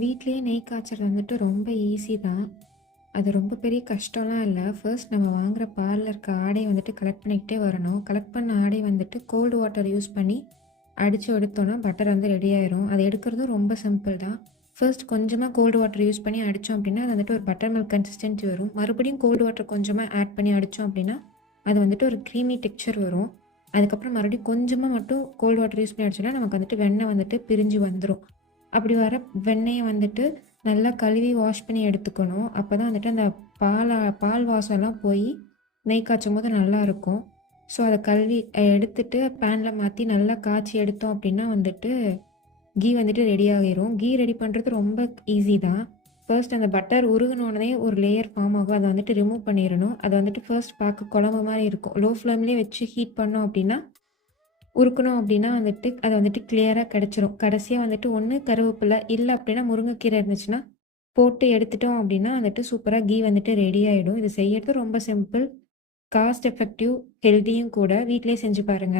வீட்லயே நெய் காய்ச்சறது வந்துட்டு ரொம்ப ஈஸி தான். அது ரொம்ப பெரிய கஷ்டம்லாம் இல்ல. ஃபர்ஸ்ட் நம்ம வாங்குற பால்ல இருக்க ஆடைய வந்துட்டு கலெக்ட் பண்ணிக்கிட்டே வரணும். கலெக்ட் பண்ண ஆடை வந்துட்டு கோல்டு வாட்டர் யூஸ் பண்ணி அடிச்சு எடுத்தோம்னா பட்டர் வந்து ரெடி ஆயிரும். அது எடுக்கிறதும் ரொம்ப சிம்பிள் தான். ஃபர்ஸ்ட் கொஞ்சமா கோல்டு வாட்டர் யூஸ் பண்ணி அடிச்சோம் அப்படின்னா, அது வந்துட்டு ஒரு பட்டர் மில்க் கன்சிஸ்டன்சி வரும். மறுபடியும் கோல்டு வாட்டர் கொஞ்சமா ஆட் பண்ணி அடிச்சோம் அப்படின்னா, அது வந்துட்டு ஒரு க்ரீமி டெக்ஸ்சர் வரும். அதுக்கப்புறம் மறுபடியும் கொஞ்சமா மட்டும் கோல்டு வாட்டர் யூஸ் பண்ணி அடிச்சோம்னா, நமக்கு வந்துட்டு வெண்ணெய் வந்துட்டு பிரிஞ்சு வந்துரும். அப்படி வர வெண்ணெய வந்துட்டு நல்லா கழுவி வாஷ் பண்ணி எடுத்துக்கணும். அப்பதான் வந்துட்டு அந்த பால் வாசம்லாம் போய் நெய் காய்ச்சும்போது நல்லாயிருக்கும். ஸோ அத கழுவி எடுத்துட்டு பேன்ல மாத்தி நல்லா காய்ச்சி எடுத்தோம் அப்படின்னா வந்துட்டு, கீ வந்துட்டு ரெடி ஆகிரும். கீ ரெடி பண்றது ரொம்ப ஈஸி தான். ஃபர்ஸ்ட் அந்த பட்டர் உருகுன உடனே ஒரு லேயர் ஃபார்ம் ஆகும். அத வந்துட்டு ரிமூவ் பண்ணிறணும். அது வந்துட்டு ஃபர்ஸ்ட் பார்க்க குழம்பு மாரி இருக்கும். லோ ஃப்ளேம்லயே வச்சு ஹீட் பண்ணோம் அப்படின்னா உருக்கணும் அப்படின்னா வந்துட்டு, அது வந்துட்டு கிளியரா கிடைச்சிரும். கடைசியா வந்துட்டு ஒண்ணு கருவேப்பில, இல்ல அப்படின்னா முருங்கைக்கீரை இருந்துச்சுன்னா, போட்டு எடுத்துட்டோம் அப்படின்னா வந்துட்டு சூப்பரா கீ வந்துட்டு ரெடி ஆயிடும். இது செய்யறது ரொம்ப சிம்பிள். காஸ்ட் எஃபெக்டிவ், ஹெல்தியும் கூட. வீட்லயே செஞ்சு பாருங்க.